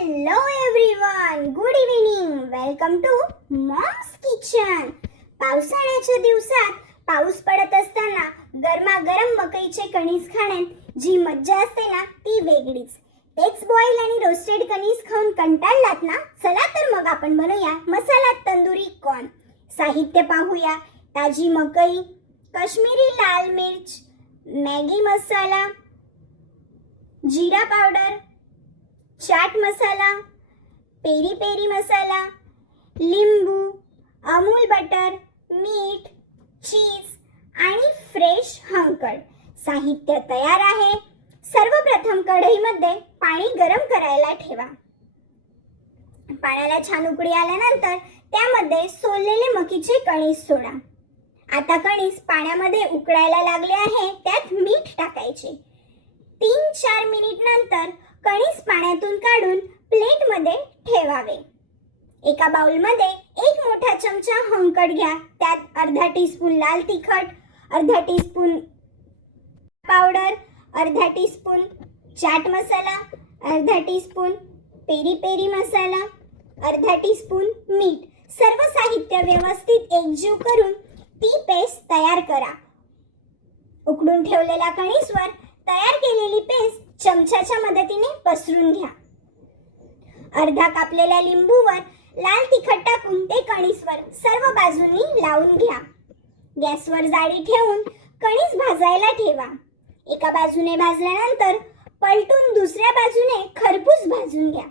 Hello everyone, good evening. Welcome to Mom's Kitchen. पावसाळ्याच्या दिवसात पाऊस पडत असताना गरमागरम मकईचे कणीस खाण्यात जी मज्जा असते ना ती वेगळीच. तेच बॉईल आणि रोस्टेड कणीस खाऊन कंटाळलात ना, चला तर मग आपण बनवूया मसाला तंदुरी कॉर्न. साहित्य पाहूया. ताजी मकई, काश्मीरी लाल मिर्च, मॅगी मसाला, जीरा powder, chaat masala, peri peri मसाला, लिंबू, अमूल बटर, मीठ, चीज आणि फ्रेश हंकड. साहित्य तयार आहे. सर्वप्रथम कढईमध्ये पाणी गरम करायला ठेवा. पाण्याला छान उकळी आल्यानंतर त्यामध्ये सोललेले मकीचे कणीस सोडा. आता कणीस पाण्यामध्ये उकळायला लागले आहे, त्यात मीठ टाकायचे. 3-4 मिनिट नंतर कणीस पाण्यातून काढून प्लेटमध्ये ठेवावे. एका बाउलमध्ये 1 मोठा चमचा हंकड घ्या. त्यात अर्धा टीस्पून लाल तिखट, अर्धा टीस्पून पावडर, अर्धा टीस्पून चाट मसाला, अर्धा टीस्पून पेरी पेरी मसाला, अर्धा टीस्पून मीठ. सर्व साहित्य व्यवस्थित एकजीव करून ती पेस्ट तयार करा. उकडून ठेवलेल्या कणीसवर तयार केलेली पेस्ट चमच्याच्या मदतीने पसरून घ्या. अर्धा कापलेल्या लिंबूवर लाल तिखट टाकून ते कणीसवर सर्व बाजूंनी लावून घ्या. गॅसवर जाळी ठेवून कणीस भाजायला ठेवा. एका बाजूने भाजल्यानंतर पलटून दुसऱ्या बाजूने खरपूस भाजून घ्या.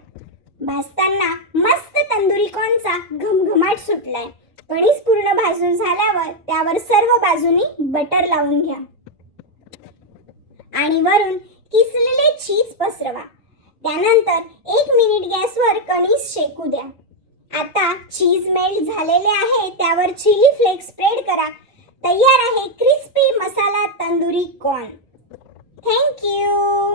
भाजताना मस्त तंदुरी कॉर्नचा घमघमाट सुटलाय. कणीस पूर्ण भाजून झाल्यावर त्यावर सर्व बाजूनी बटर लावून घ्या आणि वरून किसलेले चीज पसरवा. त्यानंतर 1 मिनिट गॅसवर कणीस शेकू द्या. आता चीज मेल्ट झालेले आहे, त्यावर चिली फ्लेक्स स्प्रेड करा. तयार आहे crispy masala tandoori corn. Thank you.